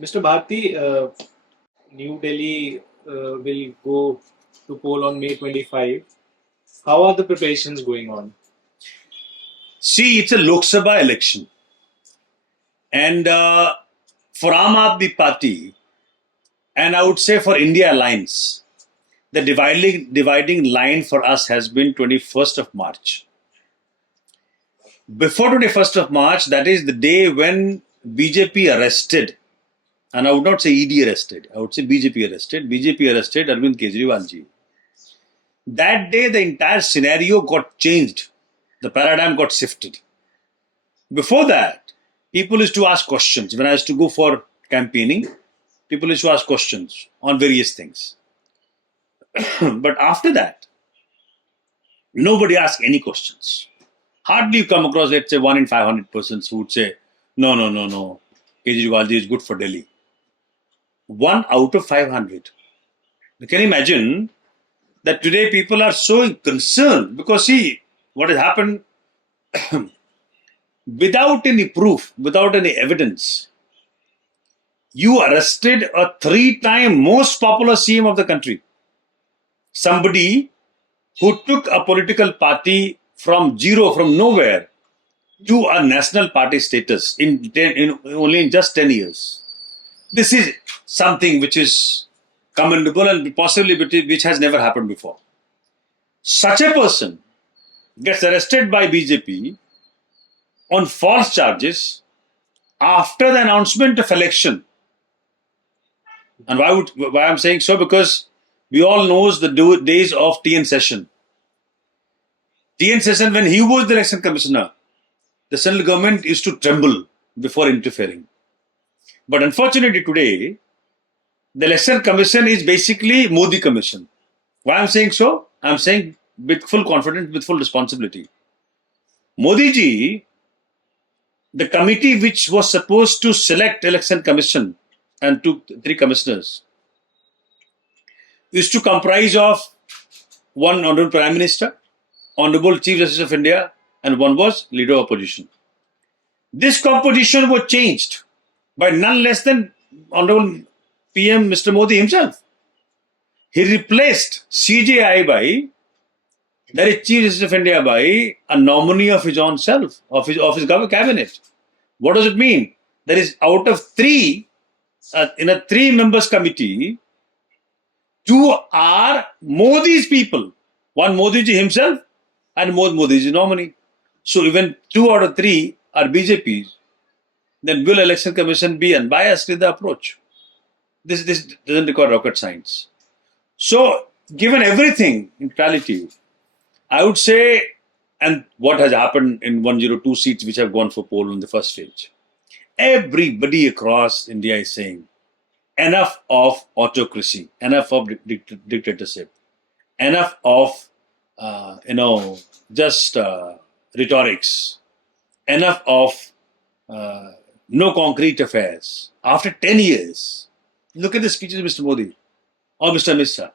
Mr. Bharti, New Delhi will go to poll on May 25. How are the preparations going on? See, it's a Lok Sabha election. And for Aam Aadmi Party, and I would say for India Alliance, the dividing line for us has been 21st of March. Before 21st of March, that is the day when BJP arrested, and I would not say ED arrested, I would say BJP arrested Arvind Kejriwal ji. That day, the entire scenario got changed. The paradigm got shifted. Before that, people used to ask questions. When I used to go for campaigning, people used to ask questions on various things. But after that, nobody asks any questions. Hardly you come across, let's say, 1 in 500 persons who would say, no, Kejriwal ji is good for Delhi. 1 out of 500. You can imagine that today people are so concerned because, see, what has happened without any proof, without any evidence, you arrested a 3-time most popular CM of the country. Somebody who took a political party from zero, from nowhere, to a national party status only in just 10 years. This is something which is commendable and possibly which has never happened before. Such a person gets arrested by BJP on false charges after the announcement of election. And why I'm saying so? Because we all knows the days of TN Session. TN Session, when he was the election commissioner, the central government used to tremble before interfering. But unfortunately today, the election commission is basically Modi commission. Why I'm saying so? I'm saying with full confidence, with full responsibility. Modi ji, the committee which was supposed to select election commission and 3 commissioners used to comprise of one Honorable Prime Minister, Honorable Chief Justice of India, and one was Leader of Opposition. This composition was changed by none less than Honorable PM Mr. Modi himself. He replaced CJI by, that is Chief Justice of India, by a nominee of his own self, of his cabinet. What does it mean? That is, out of 3, in a 3 members committee, 2 are Modi's people. One Modi ji himself and Modi ji nominee. So even 2 out of 3 are BJP's. Then will election commission be unbiased in the approach? This doesn't require rocket science. So given everything in reality, I would say, and what has happened in 102 seats which have gone for poll in the first stage, everybody across India is saying, enough of autocracy, enough of dictatorship, enough of just rhetorics, enough of no concrete affairs. After 10 years, look at the speeches of Mr. Modi or Mr. Amit Shah.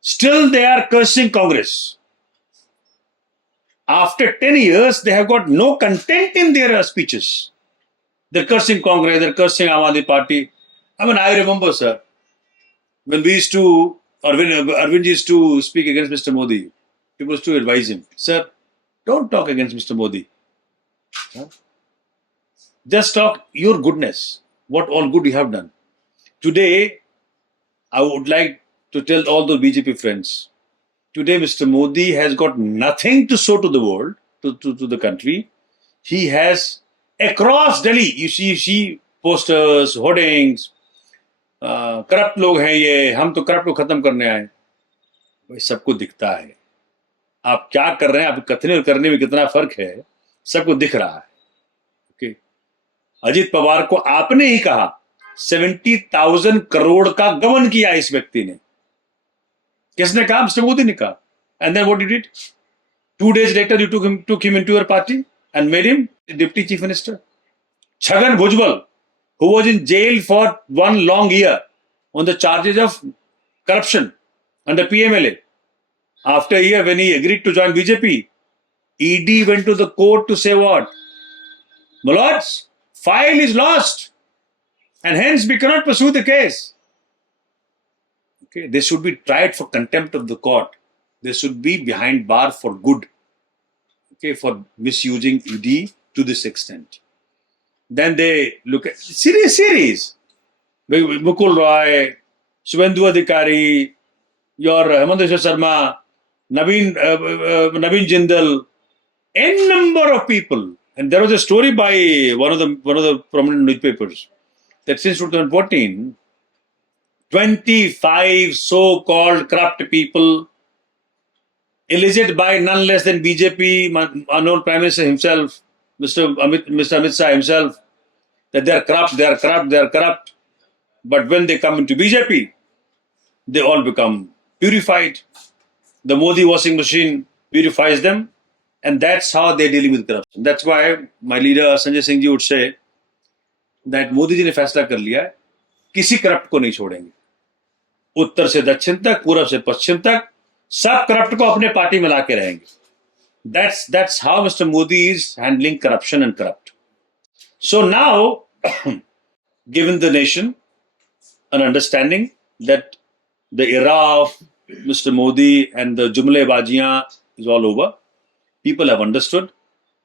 Still they are cursing Congress. After 10 years, they have got no content in their speeches. They're cursing Congress, they're cursing Aam Aadmi Party. I mean, I remember, sir, when we used to, or when Arvind used to speak against Mr. Modi, people used to advise him, sir, don't talk against Mr. Modi. Huh? Just talk your goodness, what all good you have done. Today, I would like to tell all the BJP friends, today Mr. Modi has got nothing to show to the world, to the country. He has, across Delhi, you see posters, hoardings, corrupt लोग हैं ये, हम तो corrupt को खत्म करने आए. भाई सबको दिखता है आप क्या कर रहे हैं, आप कथने और करने में कितना फर्क है, सबको दिख रहा है. ओके, अजीत पवार को आपने ही कहा 70,000 करोड़ का गबन किया इस व्यक्ति ने. किसने कहा? मिस्टर मोदी ने कहा. And then what did it? 2 days later you took him into your party and made him deputy chief minister. Chhagan Bhujbal, who was in jail for 1 long year on the charges of corruption under PMLA. After a year, when he agreed to join BJP, ED went to the court to say what? My lords, file is lost. And hence we cannot pursue the case. Okay, they should be tried for contempt of the court. They should be behind bar for good. Okay, for misusing ED to this extent. Then they look at series. Mukul Roy, Subhendu Adhikari, your Hemanteswar Sharma, Naveen Jindal, n number of people. And there was a story by one of the prominent newspapers that since 2014, 25 so-called corrupt people, alleged by none less than BJP, unknown Prime Minister himself, Mr. Amit Shah himself, that they are corrupt. But when they come into BJP, they all become purified. The Modi washing machine purifies them, and that's how they're dealing with corruption. That's why my leader Sanjay Singh ji would say that Modi ji ने फैसला कर लिया है, किसी corrupt को नहीं छोड़ेंगे. उत्तर से दक्षिण तक, पूर्व से पश्चिम तक, सब करप्ट को अपने पार्टी में लाके रहेंगे. That's how Mr. Modi is handling corruption and corrupt. So now, given the nation an understanding that the era of Mr. Modi and the Jumle Bajiyan is all over, people have understood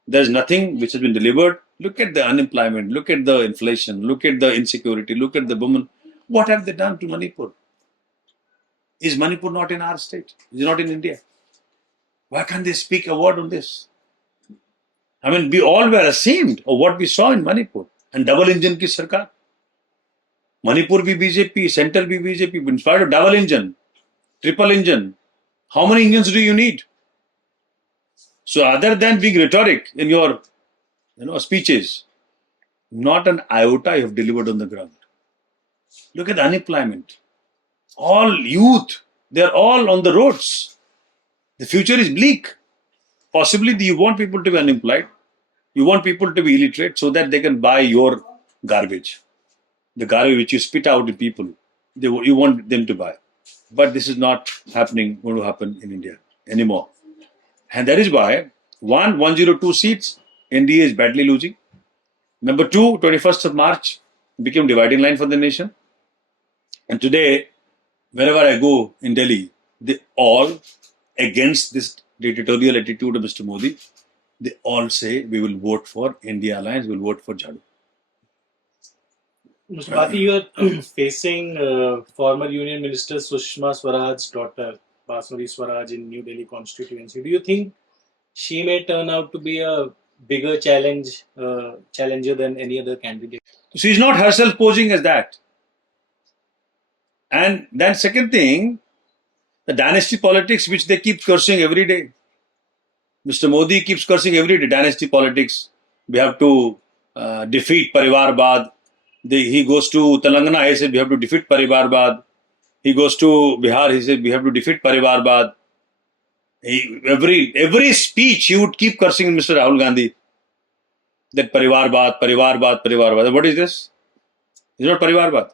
there's nothing which has been delivered. Look at the unemployment, look at the inflation, look at the insecurity, look at the women. What have they done to Manipur? Is Manipur not in our state? Is it not in India? Why can't they speak a word on this? I mean, we all were ashamed of what we saw in Manipur. And double engine ki sarkar. Manipur bhi BJP, central bhi BJP, in spite of double engine, triple engine. How many engines do you need? So other than being rhetoric in your speeches, not an iota you have delivered on the ground. Look at the unemployment. All youth, they're all on the roads. The future is bleak. Possibly you want people to be unemployed. You want people to be illiterate so that they can buy your garbage. The garbage which you spit out to people, you want them to buy. But this is not going to happen in India anymore. And that is why, 102 seats, NDA is badly losing. Number 2, 21st of March became dividing line for the nation. And today, wherever I go in Delhi, they all, against this dictatorial attitude of Mr. Modi, they all say we will vote for India Alliance, we will vote for Jhadu. Mr. Bhati, you are facing former Union Minister Sushma Swaraj's daughter, Basmati Swaraj, in New Delhi constituency. Do you think she may turn out to be a bigger challenger than any other candidate? She is not herself posing as that. And then second thing, the dynasty politics which they keep cursing every day. Mr. Modi keeps cursing every day, dynasty politics. We have to defeat Parivarvad. He goes to Telangana, he said we have to defeat Parivarvad. He goes to Bihar, he said we have to defeat Parivarvad. Every speech he would keep cursing Mr. Rahul Gandhi. That Parivarvad. What is this? It's not Parivarvad.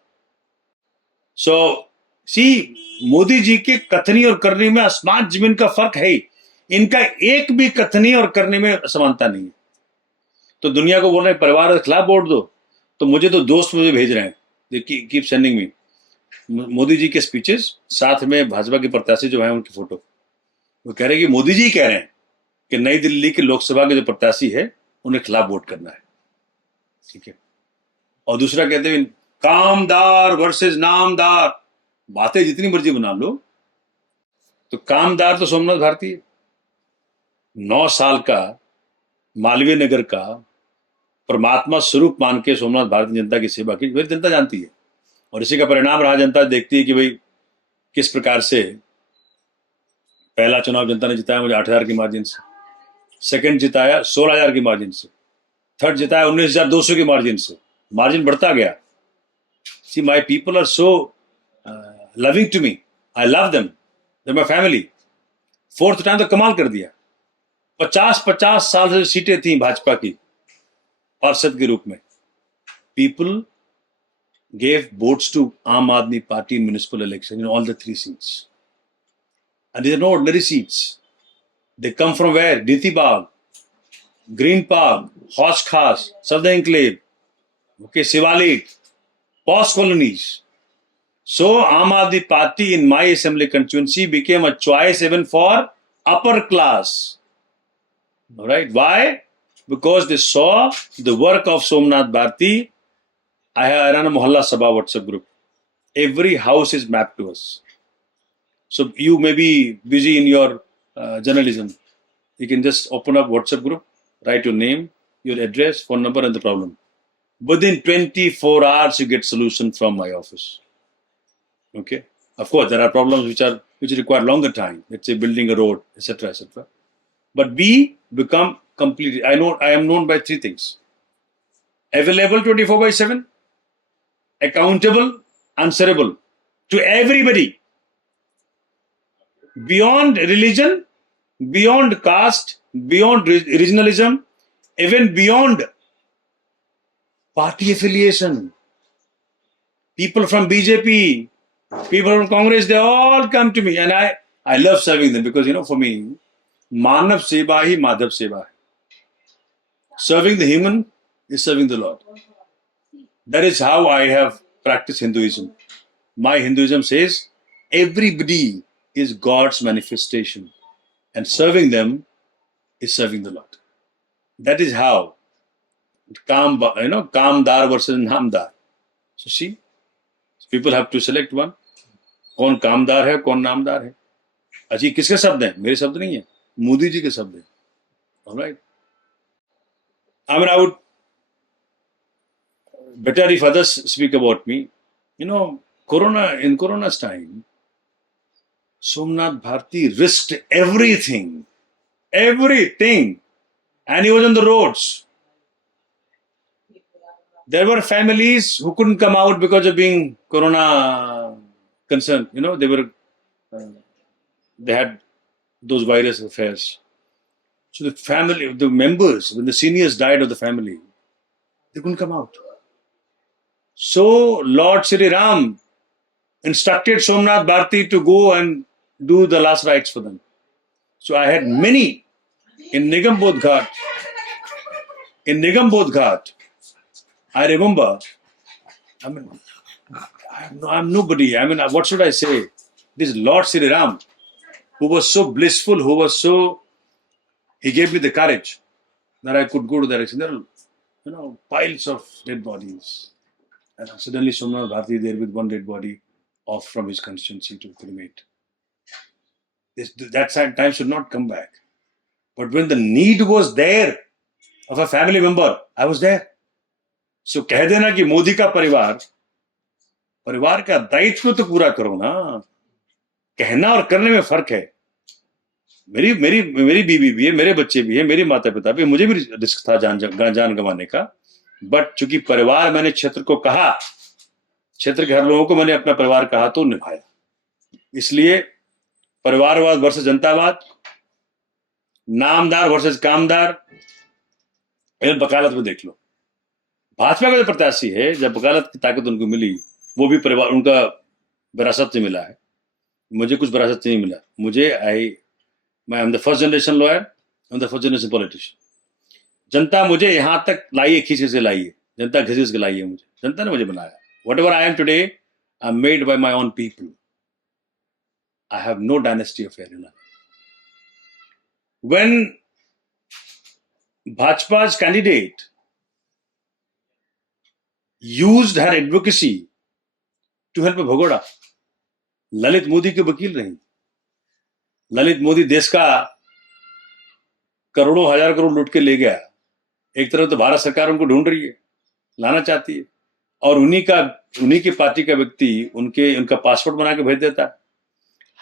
So, see, Modi ji के कथनी और करनी में आसमान जमीन का फर्क है. इनका एक भी कथनी और करने में समानता नहीं है. तो दुनिया को बोल रहे हैं परिवार के खिलाफ वोट दो, तो मुझे तो दोस्त मुझे भेज रहे हैं. They keep sending me. Modi ji के स्पीचेस, साथ में भाजपा के प्रत्याशी जो है उनकी फोटो. वो कह रहे हैं कि मोदी जी कह रहे हैं कि नई दिल्ली के लोकसभा के जो प्रत्याशी है उन्हें खिलाफ वोट करना है. ठीक है. और दूसरा कहते हैं कामदार वर्सेस नामदार. बातें जितनी मर्जी बना लो, तो कामदार तो सोमनाथ भारती है. 9 साल का मालवीय नगर का परमात्मा स्वरूप मान के सोमनाथ भारतीय जनता की सेवा की, वही जनता जानती है. और इसी का परिणाम रहा, जनता देखती है कि भाई किस प्रकार से पहला चुनाव जनता ने जिताया मुझे 8,000 की मार्जिन से, सेकंड जिताया 16,000 की मार्जिन से, थर्ड जिताया 19,200 की मार्जिन से. मार्जिन बढ़ता गया. See, my people are so loving to me. I love them. They're my family. Fourth time तो कमाल कर दिया. 50 साल से सीटें थी भाजपा की पार्षद के रूप में. People gave votes to Aam Aadmi Party in municipal election in all the 3 seats. And these are no ordinary seats. They come from where? Diti Bagh, Green Park, Hosh Khas, Southern Enclave, okay, Siwalit. posh colonies. So Aam Aadmi Party in my assembly constituency became a choice even for upper class. All right. Why? Because they saw the work of Somnath Bharti. I run a Mohalla Sabha WhatsApp group. Every house is mapped to us. So you may be busy in your journalism. You can just open up WhatsApp group, write your name, your address, phone number, and the problem. Within 24 hours, you get solution from my office. Okay. Of course, there are problems which require longer time. Let's say building a road, etc., etc. But we become completely. I am known by three things: available 24/7, accountable, answerable to everybody, beyond religion, beyond caste, beyond regionalism, even beyond party affiliation. People from BJP, people from Congress, they all come to me, and I love serving them because for me, Manav Seva hi Madhav Seva hai. Serving the human is serving the Lord. That is how I have practiced Hinduism. My Hinduism says everybody is God's manifestation, and serving them is serving the Lord. That is how Kamdar versus Namdar. So see, people have to select one. कौन कामदार है कौन नामदार है? अच्छी किसके शब्द हैं? मेरे शब्द नहीं है, मोदी जी के शब्द हैं. All right. I mean, I would better if others speak about me. In Corona's time, Somnath Bharti risked everything, and he was on the roads. There were families who couldn't come out because of being Corona concerned. They had those virus affairs. So the members, when the seniors died of the family, they couldn't come out. So Lord Sri Ram instructed Somnath Bharti to go and do the last rites for them. So I had many in Nigambodh Ghat. In Nigambodh Ghat, I remember, I'm nobody. What should I say? This Lord Sri Ram, who was so blissful, he gave me the courage that I could go to that direction. There are, piles of dead bodies. And suddenly Somnath Bharti there with one dead body off from his constituency to cremate. That time should not come back. But when the need was there of a family member, I was there. So कह देना कि मोदी का परिवार का दायित्व तो पूरा करो ना. कहना और करने में फर्क है. मेरी बीवी भी है, मेरे बच्चे भी है, मेरे माता पिता भी, मुझे भी रिस्क था जान गंवाने का. बट चूंकि परिवार मैंने क्षेत्र को कहा, क्षेत्र के हर लोगों को मैंने अपना परिवार कहा तो निभाया. इसलिए परिवारवाद वर्सेस जनतावाद, नामदार वर्सेस कामदार, वकालत में देख लो. भाजपा का जो प्रत्याशी है, जब वकालत की ताकत उनको मिली, वो भी परिवार उनका विरासत से मिला है. मुझे कुछ विरासत से नहीं मिला. मुझे I am the first generation lawyer, I am the first generation politician. जनता मुझे यहां तक लाई है, खींच के लाई है. जनता घिस के लाई है मुझे. जनता ने मुझे बनाया. What ever I am today, I am made by my own people. I have no dynasty affair in life. When Bhajapa's candidate used her advocacy to help Bhagoda, Lalit Modi के वकील रही. ललित मोदी देश का करोड़ों हजार करोड़ लूट के ले गया. एक तरफ तो भारत सरकार उनको ढूंढ रही है, लाना चाहती है, और उन्हीं की पार्टी का व्यक्ति उनका पासपोर्ट बना के भेज देता है.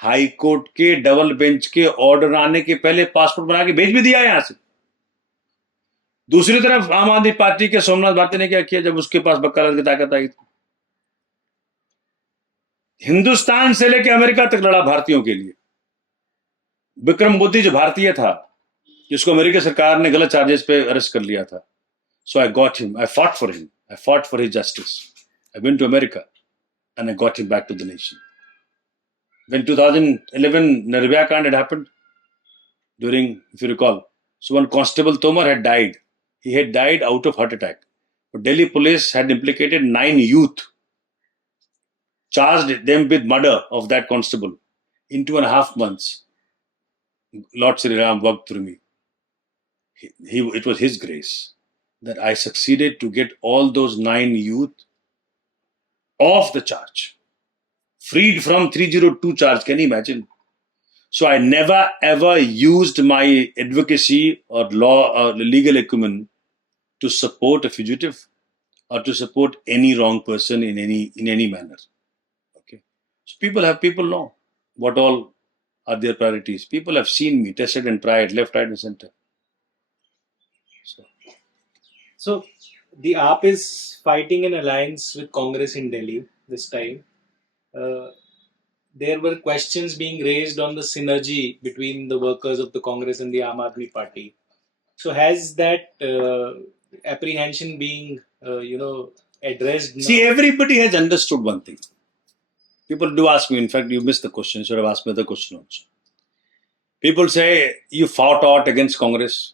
हाई कोर्ट के डबल बेंच के ऑर्डर आने के पहले पासपोर्ट बना के भेज भी दिया यहां से. दूसरी तरफ आम आदमी पार्टी के सोमनाथ भारती ने क्या किया जब उसके पास वकालत की ताकत आई? हिंदुस्तान से लेकर अमेरिका तक लड़ा भारतीयों के लिए. विक्रम मोदी जो भारतीय था, जिसको अमेरिकी सरकार ने गलत चार्जेस पे अरेस्ट कर लिया था. So I got him, I fought for him, I fought for his justice. I went to America and I got him back to the nation. When 2011 Nirbhaya Kand had happened, if you recall, so one Constable Tomar had died. He had died out of heart attack. But Delhi police had implicated 9 youth charged them with murder of that constable. In 2.5 months, Lord Sri Ram worked through me. It was His grace that I succeeded to get all those 9 youth off the charge, freed from 302 charge. Can you imagine? So I never ever used my advocacy or law or legal acumen to support a fugitive or to support any wrong person in any manner. Okay. So people know what all are their priorities. People have seen me, tested and tried, left, right, and center. So the AAP is fighting an alliance with Congress in Delhi this time. There were questions being raised on the synergy between the workers of the Congress and the Aam Aadmi Party. So has that apprehension being, addressed now? See, everybody has understood one thing. People do ask me, in fact, you missed the question, you should have asked me the question also. People say, you fought out against Congress,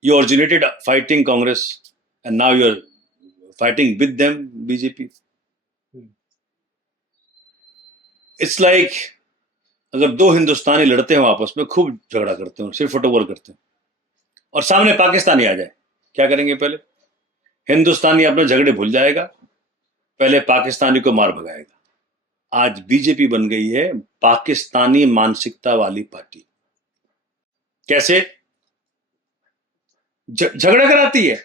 you originated fighting Congress, and now you're fighting with them, BJP. It's like, अगर दो हिंदुस्तानी लड़ते हैं आपस में, खूब झगड़ा करते हैं, सिर्फ फुटबॉल करते हैं, और सामने पाकिस्तानी आ जाए, क्या करेंगे? पहले हिंदुस्तानी अपने झगड़े भूल जाएगा, पहले पाकिस्तानी को मार भगाएगा। आज बीजेपी बन गई है पाकिस्तानी मानसिकता वाली पार्टी। कैसे? झगड़ा कराती है,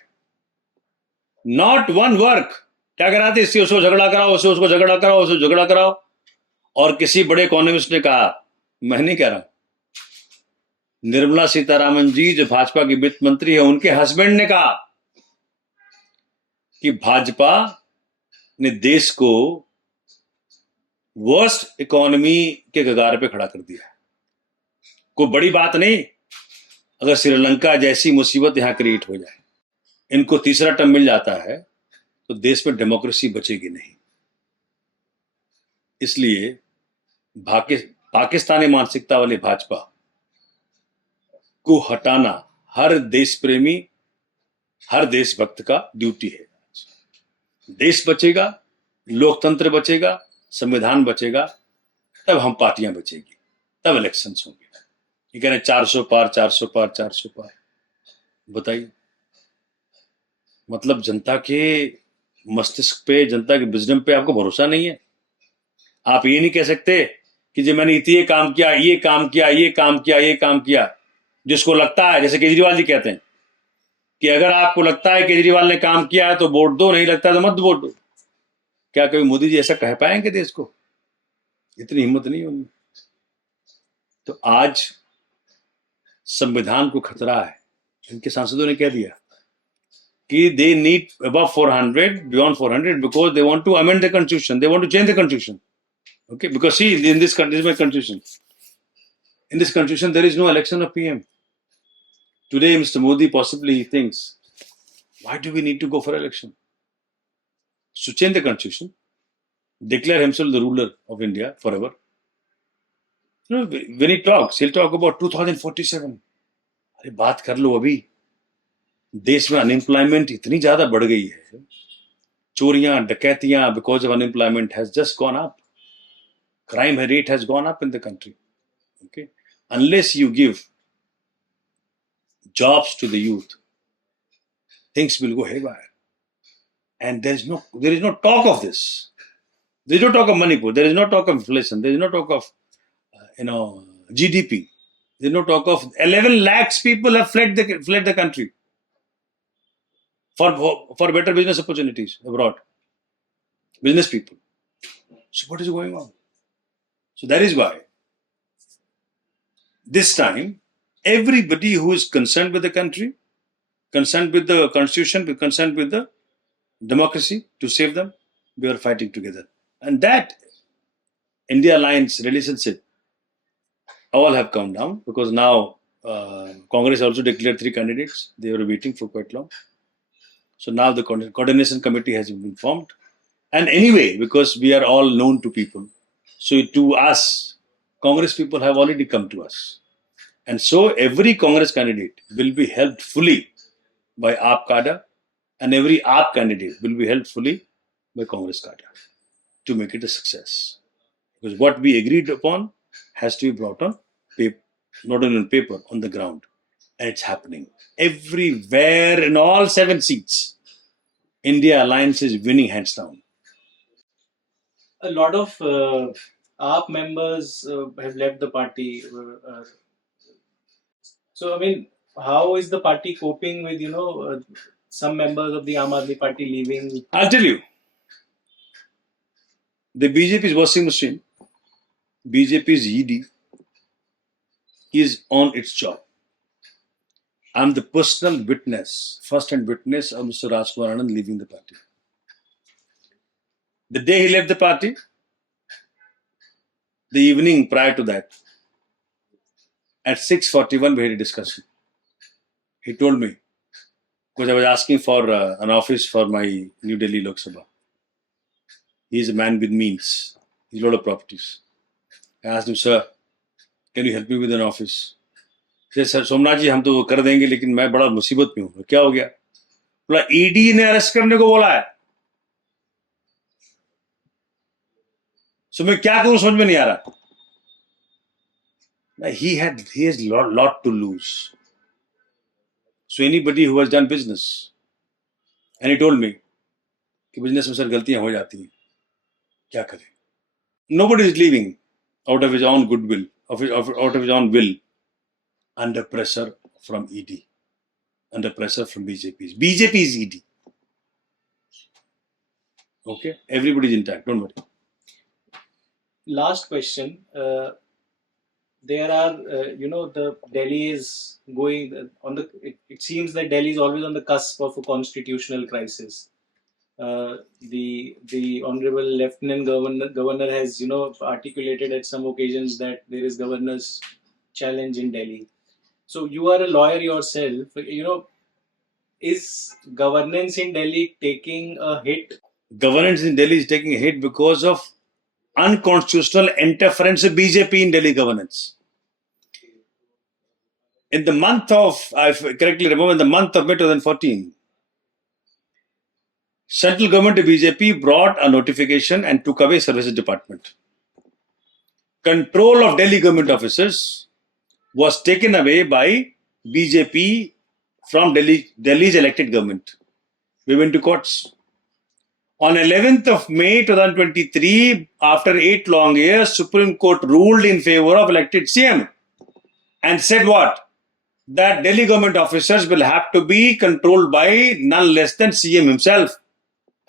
नॉट वन वर्क। क्या कराती है? इससे उसको झगड़ा कराओ, उससे उसको झगड़ा कराओ, उससे झगड़ा कराओ। और किसी बड़े इकोनॉमिस्ट ने कहा, मैं नहीं कह रहा, निर्मला सीतारामन जी जो भाजपा की वित्त मंत्री है, उनके हस्बैंड ने कहा कि भाजपा ने देश को वर्स्ट इकोनॉमी के कगार पे खड़ा कर दिया। कोई बड़ी बात नहीं अगर श्रीलंका जैसी मुसीबत यहां क्रिएट हो जाए, इनको तीसरा टर्म मिल जाता है तो देश में डेमोक्रेसी बचेगी नहीं। इसलिए पाकिस्तानी मानसिकता वाली भाजपा को हटाना हर देश प्रेमी, हर देशभक्त का ड्यूटी है। देश बचेगा, लोकतंत्र बचेगा, संविधान बचेगा, तब हम पार्टियां बचेगी, तब इलेक्शंस होंगे। ये कह रहे 400 पार, 400 पार, 400 पार। बताइए, मतलब जनता के मस्तिष्क पे, जनता के विजडम पे आपको भरोसा नहीं है? आप ये नहीं कह सकते कि जो मैंने ये काम किया, ये काम किया, ये काम किया, ये काम किया, जिसको लगता है, जैसे केजरीवाल जी कहते हैं कि अगर आपको लगता है केजरीवाल ने काम किया है तो वोट दो, नहीं लगता तो मत वोट दो। क्या कभी मोदी जी ऐसा कह पाएंगे देश को? इतनी हिम्मत नहीं होगी। तो आज संविधान को खतरा है। इनके सांसदों ने कह दिया कि they need above 400, beyond 400, because they want to amend the constitution, they want to change the constitution. Okay, because see, in this country, this is my constitution. In this constitution, there is no election of PM. Today, Mr. Modi possibly thinks, why do we need to go for election? So change the constitution, declare himself the ruler of India forever. You know, when he talks, he'll talk about 2047. अरे बात कर लो अभी। देश में unemployment इतनी ज्यादा बढ़ गई है, चोरियां, डकैतियां, because of unemployment has just gone up. Crime rate has gone up in the country. Okay, unless you give jobs to the youth, things will go haywire. And there is no talk of this. There is no talk of Manipur. There is no talk of inflation. There is no talk of GDP. There is no talk of 11 lakhs people have fled the country for better business opportunities abroad. Business people. So what is going on? So that is why this time everybody who is concerned with the country, concerned with the constitution, concerned with the democracy to save them, we are fighting together. And that India Alliance relationship all have come down because now Congress also declared 3 candidates. They were waiting for quite long. So now the coordination committee has been formed. And anyway, because we are all known to people, so to us, Congress people have already come to us. And so every Congress candidate will be helped fully by AAP cadre, and every AAP candidate will be helped fully by Congress cadre. to make it a success. Because what we agreed upon has to be brought on paper, not only on paper, on the ground. And it's happening. Everywhere in all 7 seats, India Alliance is winning hands down. A lot of AAP members have left the party. So, I mean, how is the party coping with, some members of the Aam Aadmi Party leaving? I'll tell you, the BJP's washing machine, BJP's ED, is on its job. I'm the personal witness, first-hand witness of Mr. Rajkumar Anand leaving the party. The day he left the party, the evening prior to that, at 6:41 we had a discussion. He told me, because I was asking for an office for my New Delhi Lok Sabha. He is a man with means. He has a lot of properties. I asked him, sir, can you help me with an office? He said, sir, Somnath जी हम तो कर देंगे लेकिन मैं बड़ा मुसीबत में हूँ. क्या हो गया? बोला ईडी ने अरेस्ट करने को बोला है. सो मैं क्या करूं समझ में नहीं आ रहा. He has lot to lose. So anybody who has done business, and he told me कि business में सर गलतियां हो जाती हैं, क्या करें? Nobody is leaving out of his own goodwill, out of his own will, under pressure from ED, under pressure from BJP's ED. Okay, everybody is intact. Don't worry. Last question. There are, the Delhi is going on the. It seems that Delhi is always on the cusp of a constitutional crisis. The Honorable Lieutenant Governor has, articulated at some occasions that there is governor's challenge in Delhi. So you are a lawyer yourself. Is governance in Delhi taking a hit? Governance in Delhi is taking a hit because of unconstitutional interference of BJP in Delhi governance. In the month of, I correctly remember, in the month of May 2014, central government of BJP brought a notification and took away Services Department. Control of Delhi government officers was taken away by BJP from Delhi's elected government. We went to courts. On 11th of May 2023, after 8 long years, Supreme Court ruled in favor of elected CM and said what? That Delhi government officers will have to be controlled by none less than CM himself,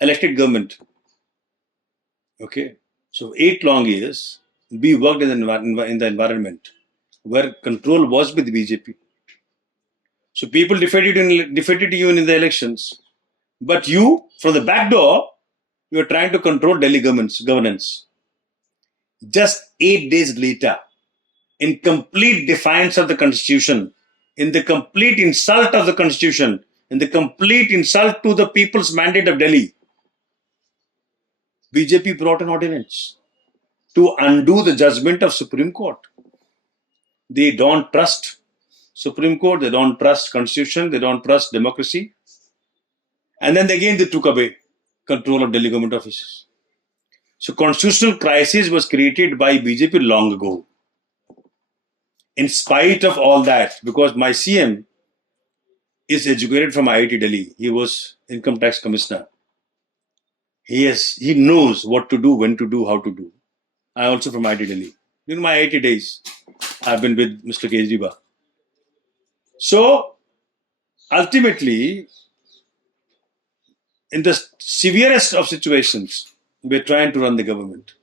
elected government. Okay, so 8 long years, we worked in the environment where control was with BJP. So people defeated you in the elections, but you, from the back door, you are trying to control Delhi governance. Just 8 days later, in complete defiance of the constitution, in the complete insult of the constitution, in the complete insult to the people's mandate of Delhi, BJP brought an ordinance to undo the judgment of Supreme Court. They don't trust Supreme Court, they don't trust constitution, they don't trust democracy. And then again they took away control of Delhi government offices. So constitutional crisis was created by BJP long ago. In spite of all that, because my CM is educated from IIT Delhi, he was income tax commissioner. He knows what to do, when to do, how to do. I also from IIT Delhi. During my IIT days, I've been with Mr. Kejriwal. So ultimately, in the severest of situations, we're trying to run the government.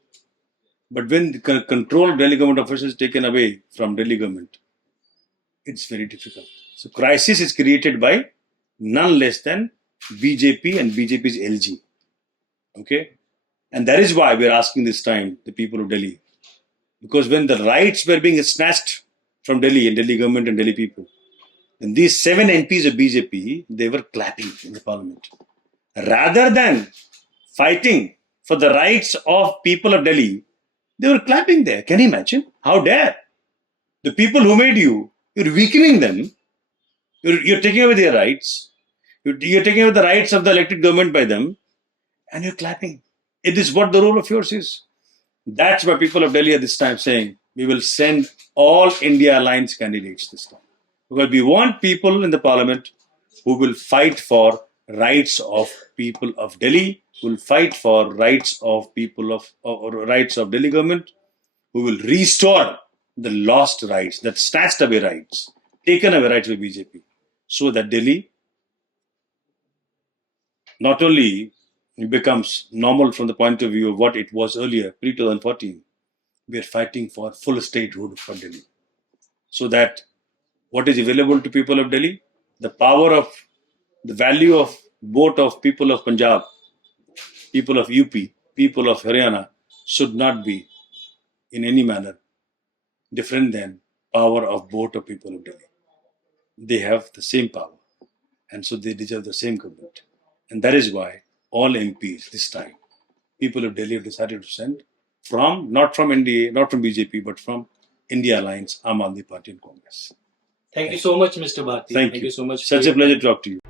But when the control of Delhi government officials is taken away from Delhi government, it's very difficult. So crisis is created by none less than BJP and BJP's LG. Okay? And that is why we're asking this time the people of Delhi. Because when the rights were being snatched from Delhi and Delhi government and Delhi people, and these 7 MPs of BJP, they were clapping in the parliament. Rather than fighting for the rights of people of Delhi, they were clapping there. Can you imagine? How dare? The people who made you, you're weakening them. You're taking away their rights. You're taking away the rights of the elected government by them. And you're clapping. It is what the role of yours is. That's why people of Delhi at this time saying we will send all India Alliance candidates this time. Because we want people in the parliament who will fight for rights of people of Delhi, who will fight for rights of people of or rights of Delhi government, who will restore the lost rights, that snatched away rights, taken away rights by BJP, so that Delhi not only becomes normal from the point of view of what it was earlier, pre-2014, we are fighting for full statehood for Delhi. So that what is available to people of Delhi, the power of, the value of vote of people of Punjab, people of UP, people of Haryana should not be in any manner different than power of vote of people of Delhi. They have the same power, and so they deserve the same government. And that is why all MPs this time, people of Delhi have decided to send from, not from NDA, not from BJP, but from India Alliance, Aam Aadmi Party and Congress. Thank you so much, Mr. Bharti. Thank you. You so much. Such a pleasure to talk to you.